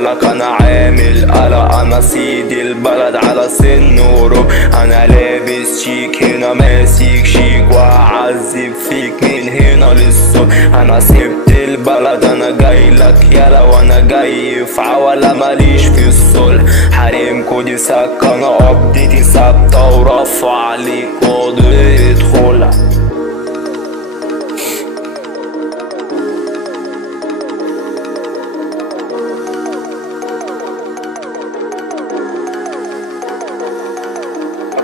مالك انا عامل قلق، انا سيد البلد على سن ورب، انا لابس شيك هنا ماسك شيك وهعذب فيك من هنا للصبح. انا سبت البلد انا جاي لك يلا، وانا جاي في عوالة ماليش في الصلح. حريمكو دي سكنة قبضتي ثابتة ورفع عليك قضية خلع.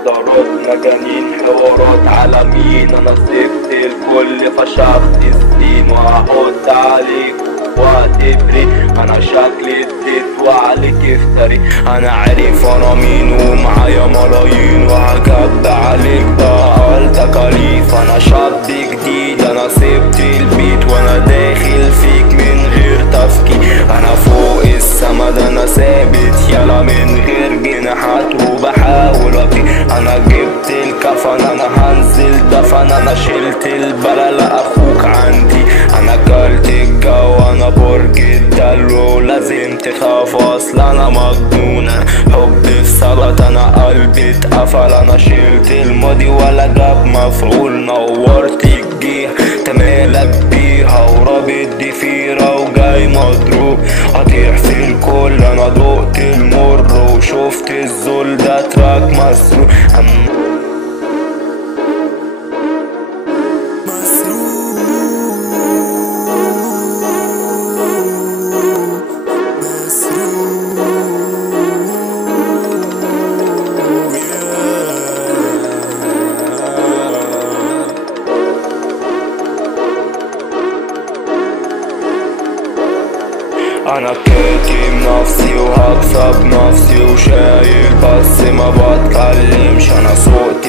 ضرب مجانين حوارات على مين، انا سبت الكل فشخت السين وهحط عليك وهتفرق. انا شكلي اديت وعليك افتري، انا عارف انا مين ومعايا ملايين وهكب عليك بقى التكاليف. انا شاب جديد انا سبت البيت وانا داخل فيك من غير تفكير. انا فوق السما ده انا ثابت يلا من غير جناحات وبحاول اطير. انا جبت الكفن انا هنزل دفن، انا شلت البلا لا اخوك عندي. انا كلت الجو انا برج الدلو لازم تخاف اصل انا مجنون. حب في سلطة انا قلبي اتقفل، انا شلت الماضي ولا جاب مفعول. نورت الجيح تمالك بيها ورابط ضفيرة وجاي مضروب هطيح في الكل. انا دقت المر وشفت الذل ده تراك مسروق. انا كاتم نفسي وهكسب نفسي وشايل بس ما بتكلمش. انا سوقت